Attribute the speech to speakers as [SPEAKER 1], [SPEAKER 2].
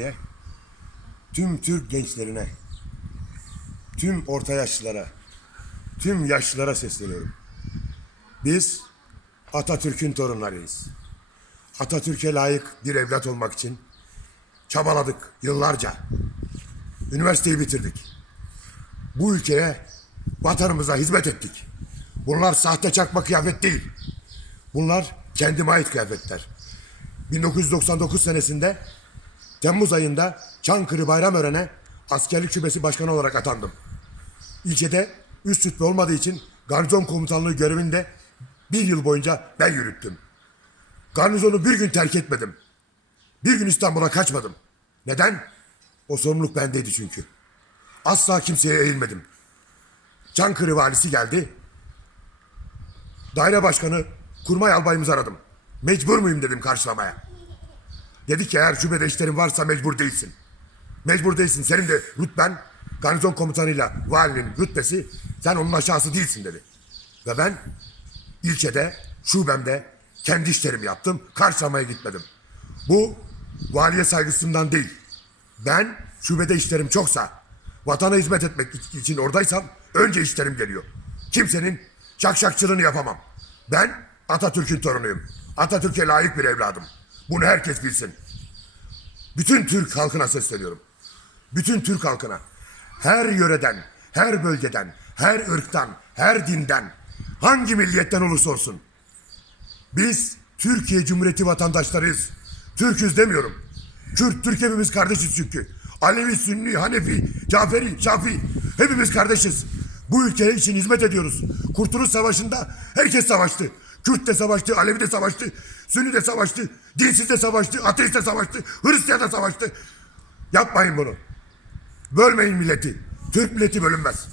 [SPEAKER 1] ülkeye, tüm Türk gençlerine, tüm orta yaşlılara, tüm yaşlılara sesleniyorum. Biz Atatürk'ün torunlarıyız. Atatürk'e layık bir evlat olmak için çabaladık yıllarca. Üniversiteyi bitirdik. Bu ülkeye, vatanımıza hizmet ettik. Bunlar sahte çakma kıyafet değil. Bunlar kendime ait kıyafetler. 1999 senesinde Temmuz ayında Çankırı Bayramören'e askerlik şubesi başkanı olarak atandım. İlçede üst rütbe olmadığı için garnizon komutanlığı görevini de bir yıl boyunca ben yürüttüm. Garnizonu bir gün terk etmedim. Bir gün İstanbul'a kaçmadım. Neden? O sorumluluk bendeydi çünkü. Asla kimseye eğilmedim. Çankırı valisi geldi. Daire başkanı kurmay albayımızı aradım. Mecbur muyum dedim karşılamaya. Dedi ki eğer şubede işlerin varsa mecbur değilsin. Mecbur değilsin. Senin de rütben garnizon komutanıyla valinin rütbesi sen onun aşağısı değilsin dedi. Ve ben ilçede, şubemde kendi işlerimi yaptım. Karşılamaya gitmedim. Bu valiye saygısından değil. Ben şubede işlerim çoksa, vatana hizmet etmek için oradaysam önce işlerim geliyor. Kimsenin şakşakçılığını yapamam. Ben Atatürk'ün torunuyum. Atatürk'e layık bir evladım. Bunu herkes bilsin. Bütün Türk halkına sesleniyorum. Bütün Türk halkına. Her yöreden, her bölgeden, her ırktan, her dinden, hangi milliyetten olursa olsun. Biz Türkiye Cumhuriyeti vatandaşlarıyız. Türküz demiyorum. Kürt, Türk hepimiz kardeşiz çünkü. Alevi, Sünni, Hanefi, Caferi, Şafi hepimiz kardeşiz. Bu ülkeye için hizmet ediyoruz. Kurtuluş Savaşı'nda herkes savaştı. Kürt de savaştı, Alevi de savaştı, Sünni de savaştı, dinsiz de savaştı, ateist de savaştı, Hristiyan da savaştı. Yapmayın bunu. Bölmeyin milleti. Türk milleti bölünmez.